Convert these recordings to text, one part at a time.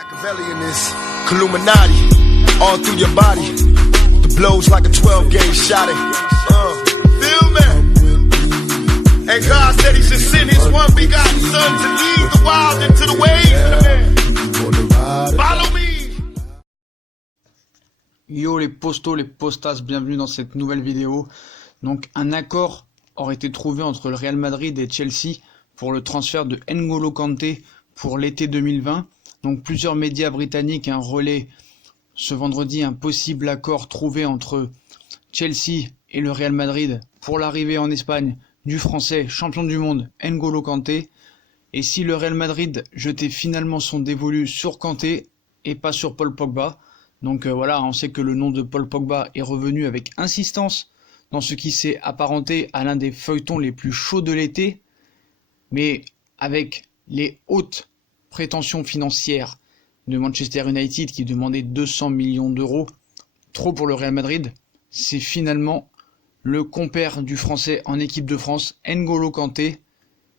Machiavelli in this Illuminati, all through your body. The blows like a 12-gauge shot. Feel me? And God said He should send His one begotten Son to lead the wild into the ways. Follow me. Yo les postos, les postas, bienvenue dans cette nouvelle vidéo. Donc un accord aurait été trouvé entre le Real Madrid et Chelsea pour le transfert de N'Golo Kanté pour l'été 2020. Donc plusieurs médias britanniques relaient ce vendredi un possible accord trouvé entre Chelsea et le Real Madrid pour l'arrivée en Espagne du Français champion du monde N'Golo Kanté. Et si le Real Madrid jetait finalement son dévolu sur Kanté et pas sur Paul Pogba. Donc voilà, on sait que le nom de Paul Pogba est revenu avec insistance dans ce qui s'est apparenté à l'un des feuilletons les plus chauds de l'été, mais avec les hautes prétentions financières de Manchester United qui demandait 200 millions d'euros, trop pour le Real Madrid, c'est finalement le compère du Français en équipe de France, N'Golo Kanté,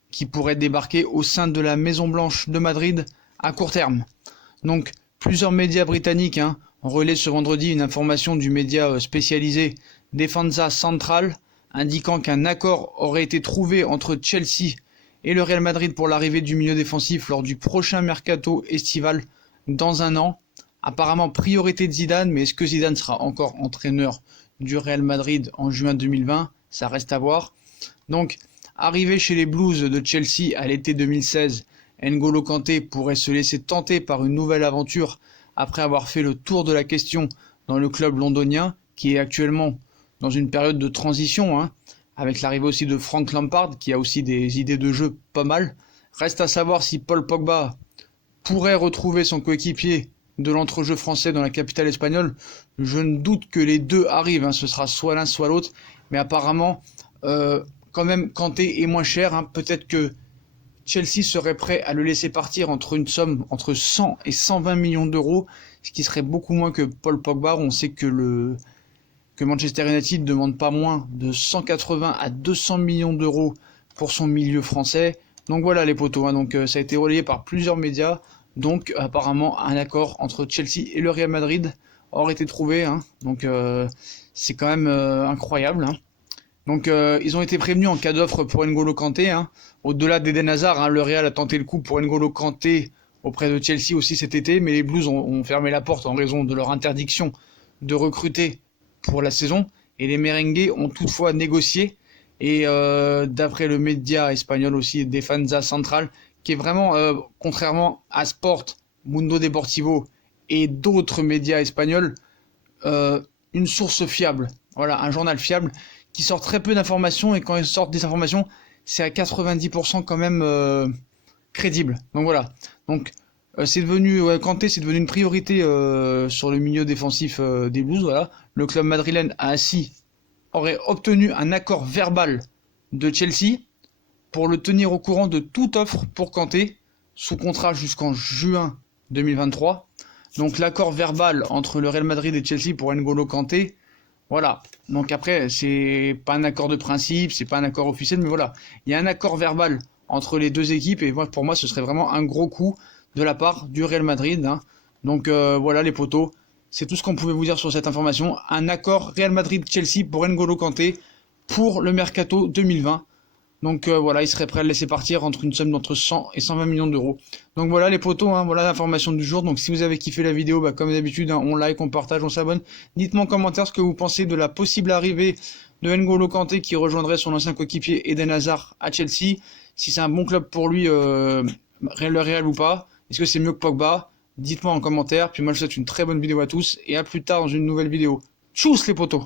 qui pourrait débarquer au sein de la Maison Blanche de Madrid à court terme. Donc plusieurs médias britanniques ont relayé ce vendredi une information du média spécialisé Defensa Central indiquant qu'un accord aurait été trouvé entre Chelsea et le Real Madrid pour l'arrivée du milieu défensif lors du prochain mercato estival dans un an. Apparemment priorité de Zidane, mais est-ce que Zidane sera encore entraîneur du Real Madrid en juin 2020? Ça reste à voir. Donc, arrivé chez les Blues de Chelsea à l'été 2016, N'Golo Kanté pourrait se laisser tenter par une nouvelle aventure après avoir fait le tour de la question dans le club londonien, qui est actuellement dans une période de transition, avec l'arrivée aussi de Frank Lampard, qui a aussi des idées de jeu pas mal. Reste à savoir si Paul Pogba pourrait retrouver son coéquipier de l'entrejeu français dans la capitale espagnole. Je ne doute que les deux arrivent, ce sera soit l'un soit l'autre, mais apparemment, quand même, Kanté est moins cher. Peut-être que Chelsea serait prêt à le laisser partir entre une somme entre 100 et 120 millions d'euros, ce qui serait beaucoup moins que Paul Pogba. On sait que Manchester United demande pas moins de 180 à 200 millions d'euros pour son milieu français. Donc voilà les potos, donc ça a été relayé par plusieurs médias. Donc apparemment un accord entre Chelsea et le Real Madrid aurait été trouvé. Donc c'est quand même incroyable. Donc ils ont été prévenus en cas d'offre pour N'Golo Kanté. Au-delà d'Eden Hazard, le Real a tenté le coup pour N'Golo Kanté auprès de Chelsea aussi cet été, mais les Blues ont fermé la porte en raison de leur interdiction de recruter pour la saison. Et les merengues ont toutefois négocié. Et d'après le média espagnol aussi, Defensa Central, qui est vraiment, contrairement à Sport, Mundo Deportivo et d'autres médias espagnols, une source fiable. Voilà, un journal fiable qui sort très peu d'informations, et quand ils sortent des informations, c'est à 90% quand même crédible. Donc voilà. Donc c'est devenu Kanté, c'est devenu une priorité sur le milieu défensif des Blues. Voilà. Le club madrilène aurait obtenu un accord verbal de Chelsea pour le tenir au courant de toute offre pour Kanté, sous contrat jusqu'en juin 2023. Donc l'accord verbal entre le Real Madrid et Chelsea pour N'Golo Kanté. Voilà, donc après, c'est pas un accord de principe, c'est pas un accord officiel, mais voilà, il y a un accord verbal entre les deux équipes, et pour moi, ce serait vraiment un gros coup de la part du Real Madrid. Donc voilà les potos, c'est tout ce qu'on pouvait vous dire sur cette information. Un accord Real Madrid-Chelsea pour N'Golo Kanté pour le mercato 2020. Donc voilà, il serait prêt à le laisser partir entre une somme d'entre 100 et 120 millions d'euros. Donc voilà les potos, voilà l'information du jour. Donc si vous avez kiffé la vidéo, comme d'habitude, on like, on partage, on s'abonne. Dites-moi en commentaire ce que vous pensez de la possible arrivée de N'Golo Kanté qui rejoindrait son ancien coéquipier Eden Hazard à Chelsea. Si c'est un bon club pour lui, le Real ou pas. Est-ce que c'est mieux que Pogba? Dites-moi en commentaire. Puis moi je vous souhaite une très bonne vidéo à tous et à plus tard dans une nouvelle vidéo. Tchuss les potos!